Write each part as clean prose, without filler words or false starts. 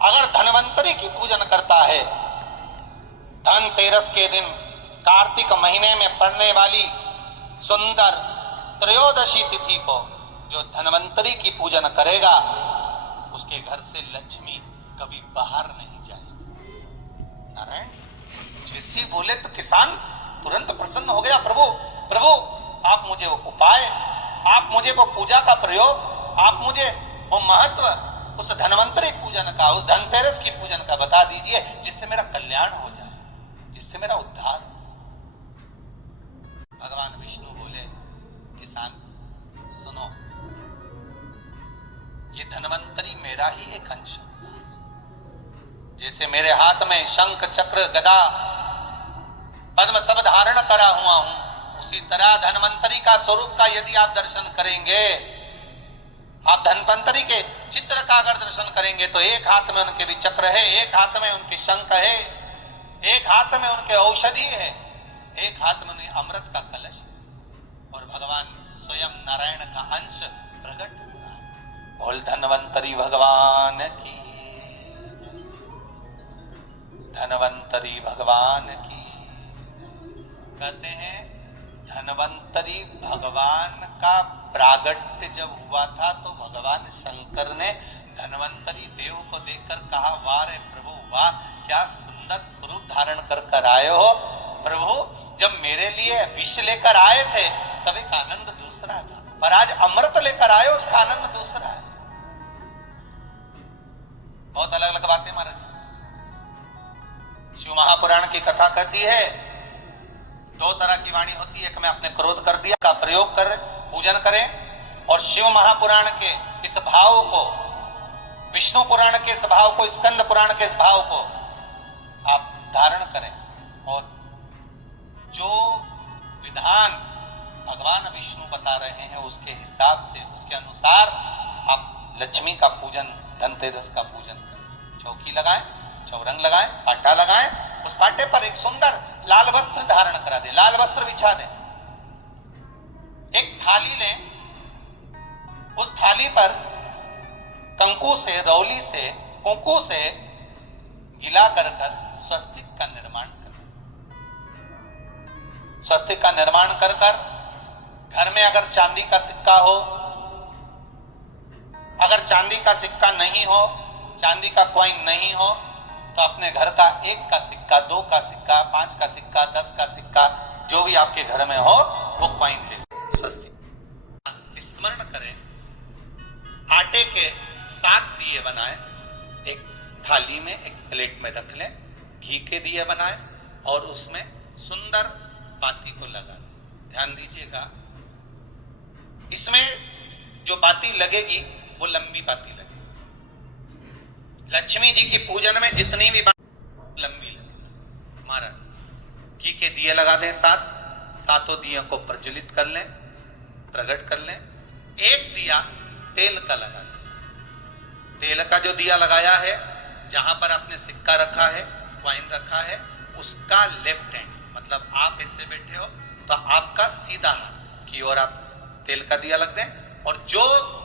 अगर धनवंतरी की पूजन करता है, धनतेरस के दिन कार्तिक महीने में पड़ने वाली सुंदर त्रयोदशी तिथि को जो धनवंतरी की पूजन करेगा, उसके घर से लक्ष्मी कभी बाहर नहीं जाएगी। नारायण जैसे बोले तो किसान तुरंत प्रसन्न हो गया। प्रभु प्रभु आप मुझे वो उपाय, आप मुझे वो पूजा का प्रयोग, आप मुझे वो महत्व उस धनवंतरी पूजन का, उस धनतेरस की पूजन का बता दीजिए, जिससे मेरा कल्याण हो जाए, जिससे मेरा उद्धार। भगवान विष्णु बोले, किसान सुनो, ये धनवंतरी मेरा ही एक अंश होता है। जैसे मेरे हाथ में शंख चक्र गदा पद्म सब धारण करा हुआ हूं, उसी तरह धनवंतरी का स्वरूप का यदि आप दर्शन करेंगे, आप धनवंतरी के चित्र का अगर दर्शन करेंगे, तो एक हाथ में उनके भी चक्र है, एक हाथ में उनके शंख है, एक हाथ में उनके औषधि है, एक हाथ में उन्हें अमृत का कलश है, और भगवान स्वयं नारायण का अंश प्रकट हुआ है। बोल धनवंतरी भगवान की, धनवंतरी भगवान की। कहते हैं धनवंतरी भगवान का प्रागट्य जब हुआ था, तो भगवान शंकर ने धनवंतरी देव को देखकर कहा, वाह रे प्रभु वाह, क्या सुंदर स्वरूप धारण कर आए हो प्रभु। जब मेरे लिए विष लेकर आए थे तब एक आनंद दूसरा था, पर आज अमृत लेकर आए, उसका आनंद दूसरा है। बहुत अलग अलग बातें महाराज। शिव महापुराण की कथा कहती है, दो तरह की वाणी होती है, एक में अपने क्रोध कर दिया का प्रयोग कर पूजन करें, और शिव महापुराण के इस भाव को, विष्णु पुराण के इस भाव को, स्कंद पुराण के इस भाव को आप धारण करें, और जो विधान भगवान विष्णु बता रहे हैं उसके हिसाब से, उसके अनुसार आप लक्ष्मी का पूजन, धनतेरस का पूजन करें। चौकी लगाएं, चौरंग लगाएं, पाटा लगाएं, उस पाटे पर एक सुंदर लाल वस्त्र धारण करा दे, लाल वस्त्र बिछा दे। एक थाली लें, उस थाली पर कंकु से, रौली से, कुंकू से गिला कर स्वस्तिक का निर्माण कर, स्वस्तिक का निर्माण कर घर में अगर चांदी का सिक्का हो, अगर चांदी का सिक्का नहीं हो, चांदी का कॉइन नहीं हो, तो अपने घर का 1 का सिक्का, 2 का सिक्का, 5 का सिक्का, 10 का सिक्का, जो भी आपके घर में हो वो कॉइन ले। स्वस्तिक स्मरण करें, आटे के 7 दिए बनाएं, एक थाली में, एक प्लेट में रख लें, घी के दिए बनाएं और उसमें सुंदर बाती को लगा दें। ध्यान दीजिएगा, इसमें जो बाती लगेगी वो लंबी बाती लगेगी। लक्ष्मी जी की पूजन में जितनी भी बात लंबी लगेगी। महाराज घी के दिए लगा दें 7, सातों दियों को प्रज्वलित कर लें, प्रकट कर लें। एक दिया तेल का लगा दें। तेल का जो दिया लगाया है, जहां पर आपने सिक्का रखा है, कॉइन रखा है, उसका लेफ्ट हैंड, मतलब आप ऐसे बैठे हो तो आपका सीधा हाथ की ओर आप तेल का दिया लग दें, और जो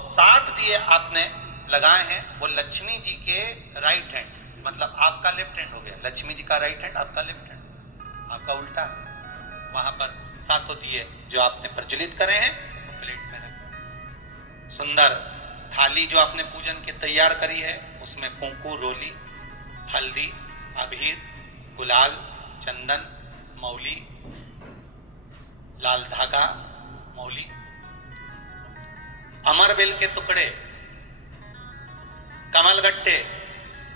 7 दिए आपने लगाए हैं वो लक्ष्मी जी के राइट हैंड, मतलब आपका लेफ्ट हैंड हो गया, लक्ष्मी जी का राइट हैंड, आपका लेफ्ट हैंड हो गया, आपका उल्टा। वहां पर 7 दिए जो आपने प्रज्वलित करे हैं वो प्लेट में रखें। सुंदर थाली जो आपने पूजन की तैयार करी है, उसमें कुंकू, रोली, हल्दी, अबीर, गुलाल, चंदन, मौली, लाल धागा, मौली, अमरबेल के टुकड़े, कमलगट्टे,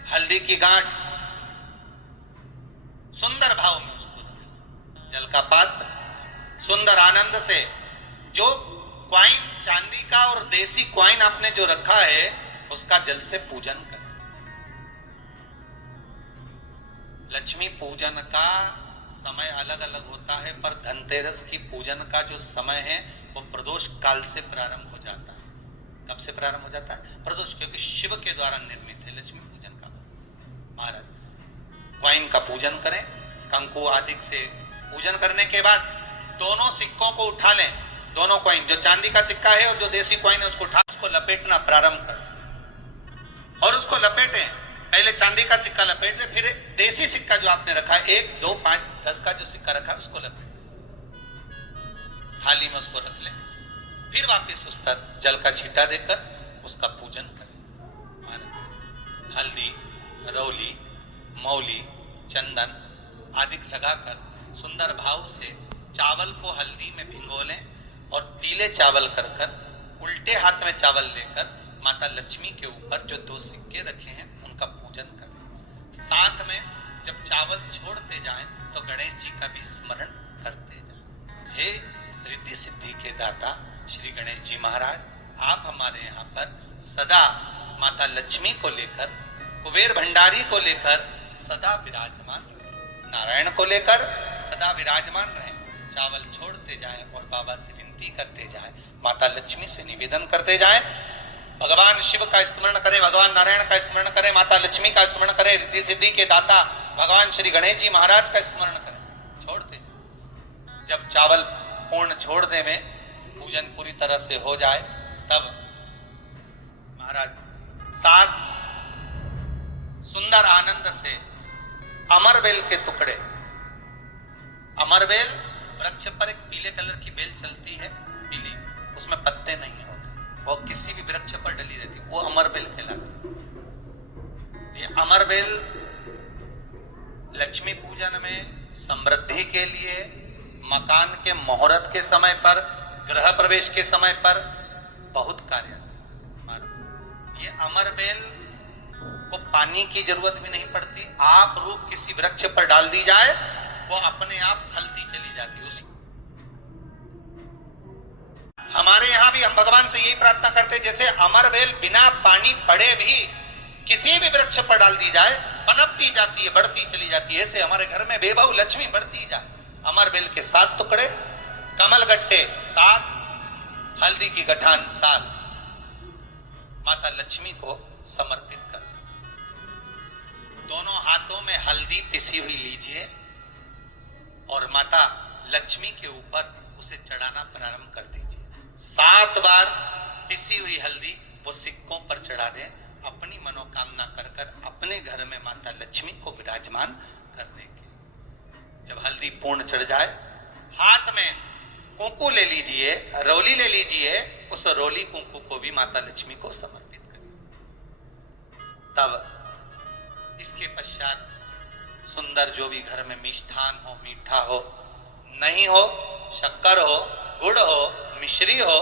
हल्दी की गांठ, सुंदर भाव में उसको रखें। जल का पात्र सुंदर आनंद से, जो क्वाइन चांदी का और देसी क्वाइन आपने जो रखा है उसका जल से पूजन करें। लक्ष्मी पूजन का समय अलग अलग होता है, पर धनतेरस की पूजन का जो समय है वो प्रदोष काल से प्रारंभ हो जाता है। कब से प्रारंभ हो जाता है? प्रदोष, क्योंकि शिव के द्वारा निर्मित है लक्ष्मी पूजन का। महाराज वाइन का पूजन करें, कंकु आदि से पूजन करने के बाद दोनों सिक्कों को उठा लें, दोनों कॉइन, जो चांदी का सिक्का है और जो देसी कॉइन है उसको उठा, उसको लपेटना प्रारंभ कर और उसको लपेटें। पहले चांदी का सिक्का लपेट दे, फिर देसी सिक्का जो आपने रखा है 1, 2, 5, 10 का जो सिक्का रखा है उसको लपेट, थाली में उसको रख ले, फिर वापस उस पर जल का छींटा देकर उसका पूजन करें। हल्दी, रौली, मौली, चंदन आदि लगाकर सुंदर भाव से चावल को हल्दी में भिगो लें और पीले चावल कर कर उल्टे हाथ में चावल लेकर माता लक्ष्मी के ऊपर जो 2 सिक्के रखे हैं उनका पूजन करें। साथ में जब चावल छोड़ते जाएं तो गणेश जी का भी स्मरण करते जाएं। हे रिद्धि सिद्धि के दाता श्री गणेश जी महाराज, आप हमारे यहाँ पर सदा माता लक्ष्मी को लेकर, कुबेर भंडारी को लेकर सदा विराजमान रहे, नारायण को लेकर सदा विराजमान रहे। चावल छोड़ते जाएं और बाबा से विनती करते जाएं, माता लक्ष्मी से निवेदन करते जाएं, भगवान शिव का स्मरण करें, भगवान नारायण का स्मरण करें, माता लक्ष्मी का स्मरण करें, रिद्धि सिद्धि के दाता भगवान श्री गणेश जी महाराज का स्मरण करें, छोड़ते जाएं। जब चावल पूर्ण छोड़ दे में पूजन पूरी तरह से हो जाए तब महाराज सात सुंदर आनंद से अमरबेल के टुकड़े, अमरबेल वृक्ष पर एक पीले कलर की बेल चलती है, पीली, उसमें पत्ते नहीं होते, वो किसी भी वृक्ष पर डली रहती, वो अमरबेल कहलाती। ये अमरबेल लक्ष्मी पूजन में, समृद्धि के लिए, मकान के मुहूर्त के समय पर, गृह प्रवेश के समय पर बहुत कार्य आता है। ये अमरबेल को पानी की जरूरत भी नहीं पड़ती, आप रूप किसी वृक्ष पर डाल दी जाए वो अपने आप फलती चली जाती है। उसी हमारे यहां भी हम भगवान से यही प्रार्थना करते, जैसे अमरबेल बिना पानी पड़े भी किसी भी वृक्ष पर डाल दी जाए पनपती जाती है, बढ़ती चली जाती है, ऐसे हमारे घर में बेबहू लक्ष्मी बढ़ती जाए। अमरबेल के 7 टुकड़े, कमल गट्टे 7, हल्दी की गठान 7, माता लक्ष्मी को समर्पित कर दो। दोनों हाथों में हल्दी पिसी हुई लीजिए और माता लक्ष्मी के ऊपर उसे चढ़ाना प्रारंभ कर दीजिए। 7 बार पिसी हुई हल्दी वो सिक्कों पर चढ़ा दें, अपनी मनोकामना कर कर अपने घर में माता लक्ष्मी को विराजमान कर देंगे। जब हल्दी पूर्ण चढ़ जाए, हाथ में कुंकू ले लीजिए, रोली ले लीजिए, उस रोली कुंकू को भी माता लक्ष्मी को समर्पित करिए। तब इसके पश्चात सुंदर जो भी घर में मिष्ठान हो, मीठा हो, नहीं हो, शक्कर हो, गुड़ हो, मिश्री हो,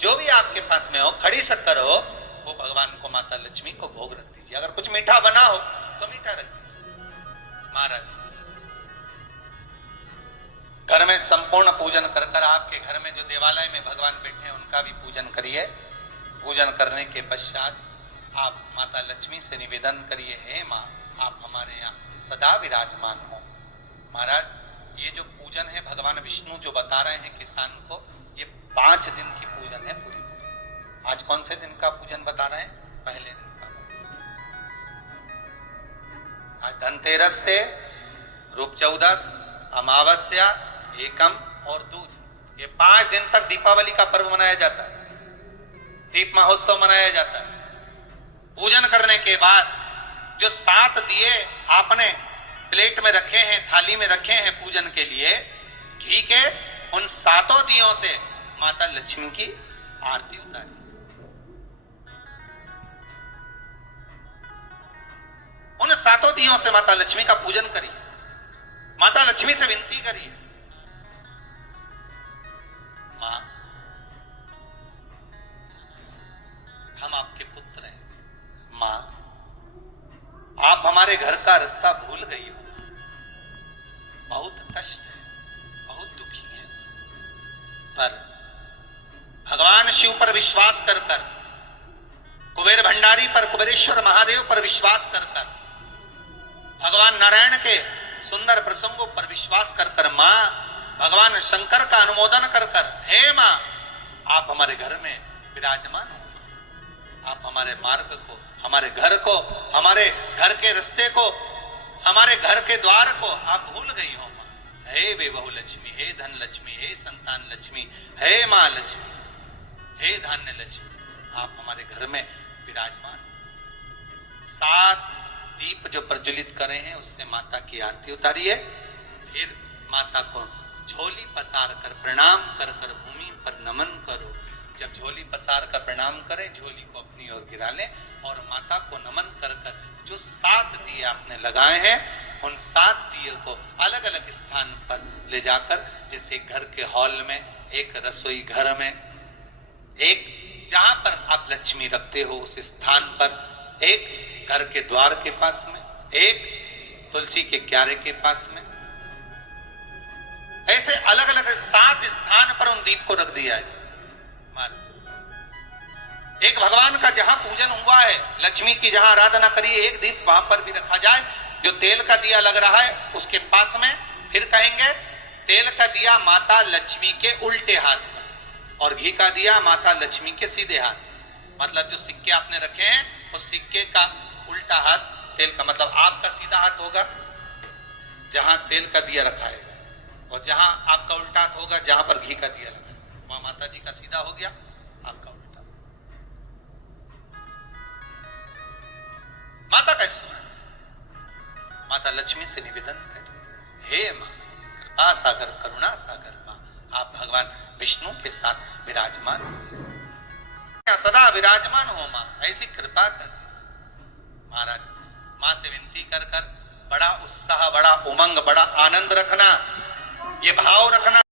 जो भी आपके पास में हो, खड़ी शक्कर हो, वो भगवान को, माता लक्ष्मी को भोग रख दीजिए। अगर कुछ मीठा बना हो तो मीठा रख दीजिए। महाराज घर में संपूर्ण पूजन कर कर आपके घर में जो देवालय में भगवान बैठे हैं उनका भी पूजन करिए। पूजन करने के पश्चात आप माता लक्ष्मी से निवेदन करिए, हे माँ आप हमारे यहाँ सदा विराजमान हो। महाराज ये जो पूजन है भगवान विष्णु जो बता रहे हैं किसान को, ये 5 दिन की पूजन है पूरी। आज कौन से दिन का पूजन बता रहे हैं? पहले दिन का। आज धनतेरस से रूप चौदस, अमावस्या, एकम और दूज, ये 5 दिन तक दीपावली का पर्व मनाया जाता है, दीप महोत्सव मनाया जाता है। पूजन करने के बाद जो 7 दिए आपने प्लेट में रखे हैं, थाली में रखे हैं पूजन के लिए, घी के उन 7 दियों से माता लक्ष्मी की आरती उतारी। उन 7 दियों से माता लक्ष्मी का पूजन करिए, माता लक्ष्मी से विनती करिए, मां हम आपके पुत्र हैं, मां आप हमारे घर का रास्ता भूल गई हो, बहुत कष्ट है, बहुत दुखी है, पर भगवान शिव पर विश्वास कर कर, कुबेर भंडारी पर, कुबेरेश्वर महादेव पर विश्वास कर कर, भगवान नारायण के सुंदर प्रसंगों पर विश्वास कर कर, मां भगवान शंकर का अनुमोदन कर कर, हे मां आप हमारे घर में विराजमान हो, आप हमारे मार्ग को, हमारे घर को, हमारे घर के रास्ते को, हमारे घर के द्वार को आप भूल गई हो मां। हे बेबहू लक्ष्मी, हे धन लक्ष्मी, हे संतान लक्ष्मी, हे मां लक्ष्मी, हे धान्य लक्ष्मी, आप हमारे घर में विराजमान। 7 दीप जो प्रज्वलित करे हैं उससे माता की आरती उतारिए। फिर माता को झोली पसार कर प्रणाम कर कर भूमि पर नमन करो। जब झोली पसार कर प्रणाम करें, झोली को अपनी ओर गिरा लें और माता को नमन कर कर जो 7 दिए आपने लगाए हैं उन 7 दिए को अलग अलग स्थान पर ले जाकर, जैसे घर के हॉल में, एक रसोई घर में, एक जहां पर आप लक्ष्मी रखते हो उस स्थान पर, एक घर के द्वार के पास में, एक तुलसी के क्यारे के पास में, ऐसे अलग अलग 7 स्थान पर उन दीप को रख दिया है। एक भगवान का जहां पूजन हुआ है, लक्ष्मी की जहां आराधना करी, एक दीप वहां पर भी रखा जाए। जो तेल का दिया लग रहा है उसके पास में, फिर कहेंगे तेल का दिया माता लक्ष्मी के उल्टे हाथ का और घी का दिया माता लक्ष्मी के सीधे हाथ। मतलब जो सिक्के आपने रखे हैं उस सिक्के का उल्टा हाथ तेल का, मतलब आपका सीधा हाथ होगा जहां तेल का दिया रखा है, और जहां आपका उल्टा हाथ होगा जहां पर घी का दिया लगा है, वहां माता जी का सीधा हो गया, आपका उल्टा। माता का स्मरण, माता लक्ष्मी से निवेदन है, हे मां कृपा सागर करुणा सागर मां, आप भगवान विष्णु के साथ विराजमान हो, सदा विराजमान हो मां, ऐसी कृपा कर। महाराज मां से विनती कर कर बड़ा उत्साह, बड़ा उमंग, बड़ा आनंद रखना, ये भाव रखना